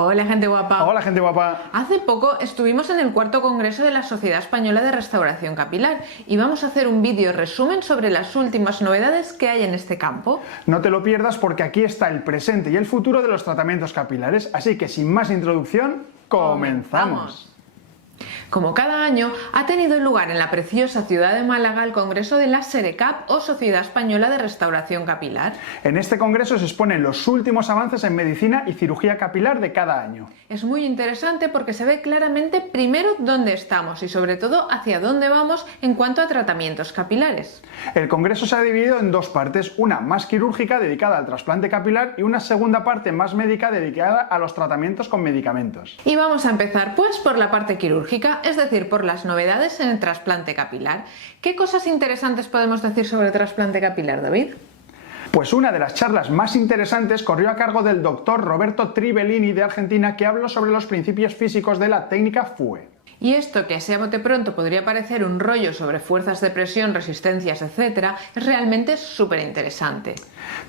Hola, gente guapa. Hola, gente guapa. Hace poco estuvimos en el cuarto congreso de la Sociedad Española de Restauración Capilar y vamos a hacer un vídeo resumen sobre las últimas novedades que hay en este campo. No te lo pierdas porque aquí está el presente y el futuro de los tratamientos capilares, así que sin más introducción, comenzamos. Como cada año, ha tenido lugar en la preciosa ciudad de Málaga el congreso de la SERECAP o Sociedad Española de Restauración Capilar. En este congreso se exponen los últimos avances en medicina y cirugía capilar de cada año. Es muy interesante porque se ve claramente primero dónde estamos y sobre todo hacia dónde vamos en cuanto a tratamientos capilares. El congreso se ha dividido en dos partes, una más quirúrgica dedicada al trasplante capilar y una segunda parte más médica dedicada a los tratamientos con medicamentos. Y vamos a empezar pues por la parte quirúrgica, es decir, por las novedades en el trasplante capilar. ¿Qué cosas interesantes podemos decir sobre el trasplante capilar, David? Pues una de las charlas más interesantes corrió a cargo del doctor Roberto Tribellini de Argentina, que habló sobre los principios físicos de la técnica FUE. Y esto, que así a bote pronto podría parecer un rollo sobre fuerzas de presión, resistencias, etc., es realmente súper interesante.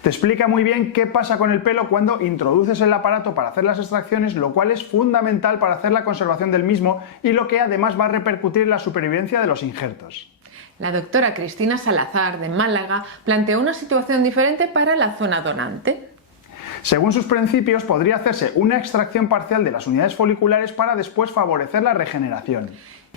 Te explica muy bien qué pasa con el pelo cuando introduces el aparato para hacer las extracciones, lo cual es fundamental para hacer la conservación del mismo y lo que además va a repercutir en la supervivencia de los injertos. La doctora Cristina Salazar, de Málaga, planteó una situación diferente para la zona donante. Según sus principios, podría hacerse una extracción parcial de las unidades foliculares para después favorecer la regeneración.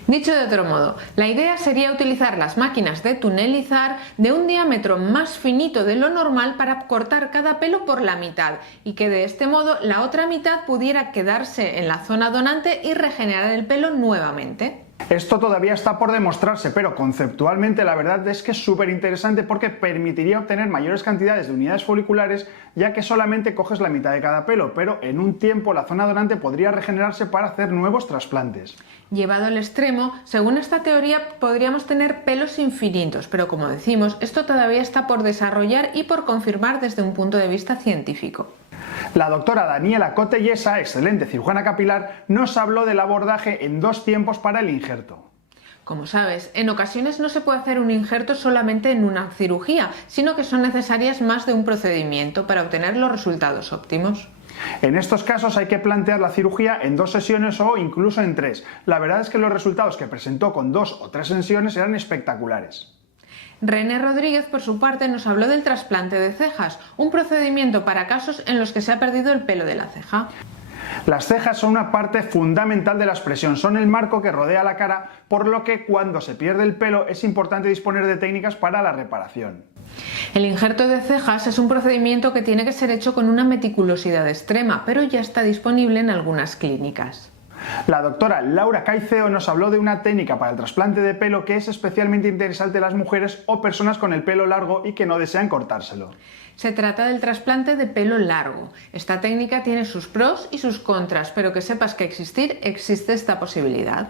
Dicho de otro modo, la idea sería utilizar las máquinas de tunelizar de un diámetro más finito de lo normal para cortar cada pelo por la mitad y que de este modo la otra mitad pudiera quedarse en la zona donante y regenerar el pelo nuevamente. Esto todavía está por demostrarse, pero conceptualmente la verdad es que es súper interesante porque permitiría obtener mayores cantidades de unidades foliculares, ya que solamente coges la mitad de cada pelo, pero en un tiempo la zona donante podría regenerarse para hacer nuevos trasplantes. Llevado al extremo, según esta teoría podríamos tener pelos infinitos, pero como decimos, esto todavía está por desarrollar y por confirmar desde un punto de vista científico. La doctora Daniela Cotellesa, excelente cirujana capilar, nos habló del abordaje en dos tiempos para el injerto. Como sabes, en ocasiones no se puede hacer un injerto solamente en una cirugía, sino que son necesarias más de un procedimiento para obtener los resultados óptimos. En estos casos hay que plantear la cirugía en dos sesiones o incluso en tres. La verdad es que los resultados que presentó con 2 o 3 sesiones eran espectaculares. René Rodríguez, por su parte, nos habló del trasplante de cejas, un procedimiento para casos en los que se ha perdido el pelo de la ceja. Las cejas son una parte fundamental de la expresión, son el marco que rodea la cara, por lo que cuando se pierde el pelo es importante disponer de técnicas para la reparación. El injerto de cejas es un procedimiento que tiene que ser hecho con una meticulosidad extrema, pero ya está disponible en algunas clínicas. La doctora Laura Caiceo nos habló de una técnica para el trasplante de pelo que es especialmente interesante a las mujeres o personas con el pelo largo y que no desean cortárselo. Se trata del trasplante de pelo largo. Esta técnica tiene sus pros y sus contras, pero que sepas que existe esta posibilidad.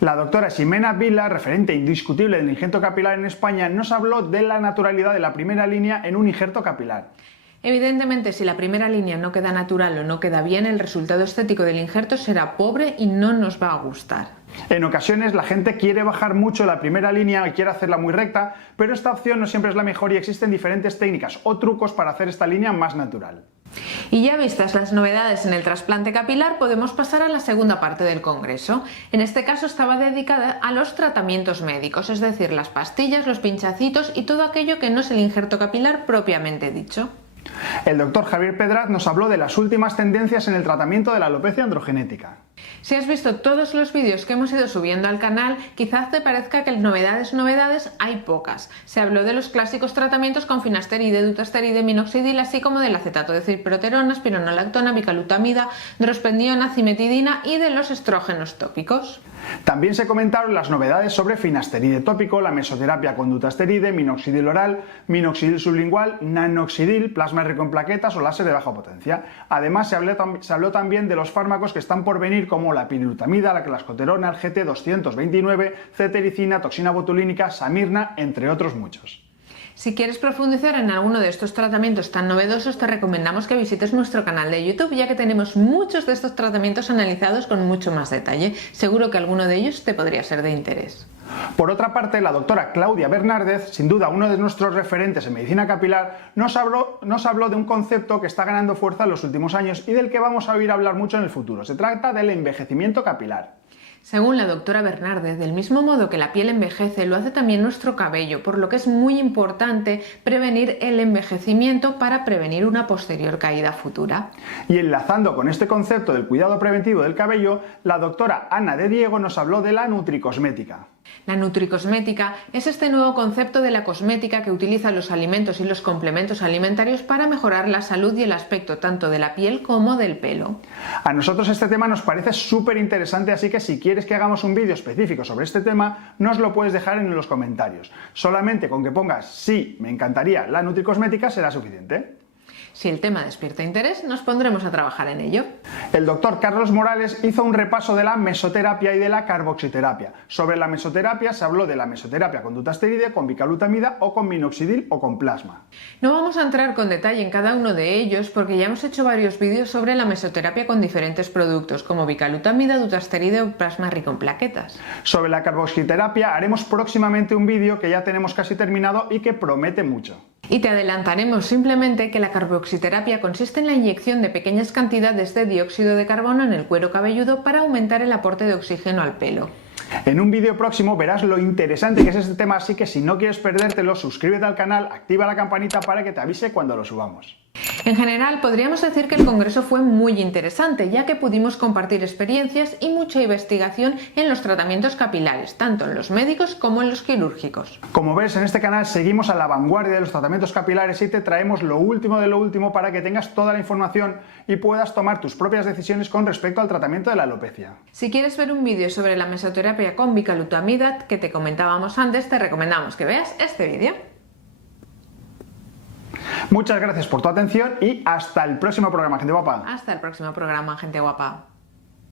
La doctora Ximena Vila, referente indiscutible del injerto capilar en España, nos habló de la naturalidad de la primera línea en un injerto capilar. Evidentemente, si la primera línea no queda natural o no queda bien, el resultado estético del injerto será pobre y no nos va a gustar. En ocasiones la gente quiere bajar mucho la primera línea y quiere hacerla muy recta, pero esta opción no siempre es la mejor y existen diferentes técnicas o trucos para hacer esta línea más natural. Y ya vistas las novedades en el trasplante capilar, podemos pasar a la segunda parte del congreso. En este caso estaba dedicada a los tratamientos médicos, es decir, las pastillas, los pinchacitos y todo aquello que no es el injerto capilar propiamente dicho. El doctor Javier Pedraz nos habló de las últimas tendencias en el tratamiento de la alopecia androgenética. Si has visto todos los vídeos que hemos ido subiendo al canal, quizás te parezca que novedades hay pocas. Se habló de los clásicos tratamientos con finasteride, dutasteride, minoxidil, así como del acetato de ciproterona, spironolactona, bicalutamida, drospendiona, cimetidina y de los estrógenos tópicos. También se comentaron las novedades sobre finasteride tópico, la mesoterapia con dutasteride, minoxidil oral, minoxidil sublingual, nanoxidil, plasma rico en plaquetas o láser de baja potencia. Además se habló también de los fármacos que están por venir como la pirilutamida, la clascoterona, el GT229, cetericina, toxina botulínica, samirna, entre otros muchos. Si quieres profundizar en alguno de estos tratamientos tan novedosos, te recomendamos que visites nuestro canal de YouTube, ya que tenemos muchos de estos tratamientos analizados con mucho más detalle. Seguro que alguno de ellos te podría ser de interés. Por otra parte, la doctora Claudia Bernárdez, sin duda uno de nuestros referentes en medicina capilar, nos habló de un concepto que está ganando fuerza en los últimos años y del que vamos a oír hablar mucho en el futuro. Se trata del envejecimiento capilar. Según la doctora Bernárdez, del mismo modo que la piel envejece, lo hace también nuestro cabello, por lo que es muy importante prevenir el envejecimiento para prevenir una posterior caída futura. Y enlazando con este concepto del cuidado preventivo del cabello, la doctora Ana de Diego nos habló de la nutricosmética. La nutricosmética es este nuevo concepto de la cosmética que utiliza los alimentos y los complementos alimentarios para mejorar la salud y el aspecto tanto de la piel como del pelo. A nosotros este tema nos parece súper interesante, así que si quieres que hagamos un vídeo específico sobre este tema, nos lo puedes dejar en los comentarios. Solamente con que pongas sí, me encantaría la nutricosmética será suficiente. Si el tema despierta interés, nos pondremos a trabajar en ello. El doctor Carlos Morales hizo un repaso de la mesoterapia y de la carboxiterapia. Sobre la mesoterapia se habló de la mesoterapia con dutasteride, con bicalutamida o con minoxidil o con plasma. No vamos a entrar con detalle en cada uno de ellos porque ya hemos hecho varios vídeos sobre la mesoterapia con diferentes productos como bicalutamida, dutasteride o plasma rico en plaquetas. Sobre la carboxiterapia haremos próximamente un vídeo que ya tenemos casi terminado y que promete mucho. Y te adelantaremos simplemente que la carboxiterapia consiste en la inyección de pequeñas cantidades de dióxido de carbono en el cuero cabelludo para aumentar el aporte de oxígeno al pelo. En un vídeo próximo verás lo interesante que es este tema, así que si no quieres perdértelo, suscríbete al canal, activa la campanita para que te avise cuando lo subamos. En general, podríamos decir que el congreso fue muy interesante, ya que pudimos compartir experiencias y mucha investigación en los tratamientos capilares, tanto en los médicos como en los quirúrgicos. Como ves, en este canal seguimos a la vanguardia de los tratamientos capilares y te traemos lo último de lo último para que tengas toda la información y puedas tomar tus propias decisiones con respecto al tratamiento de la alopecia. Si quieres ver un vídeo sobre la mesoterapia con bicalutamida que te comentábamos antes, te recomendamos que veas este vídeo. Muchas gracias por tu atención y hasta el próximo programa, gente guapa. Hasta el próximo programa, gente guapa.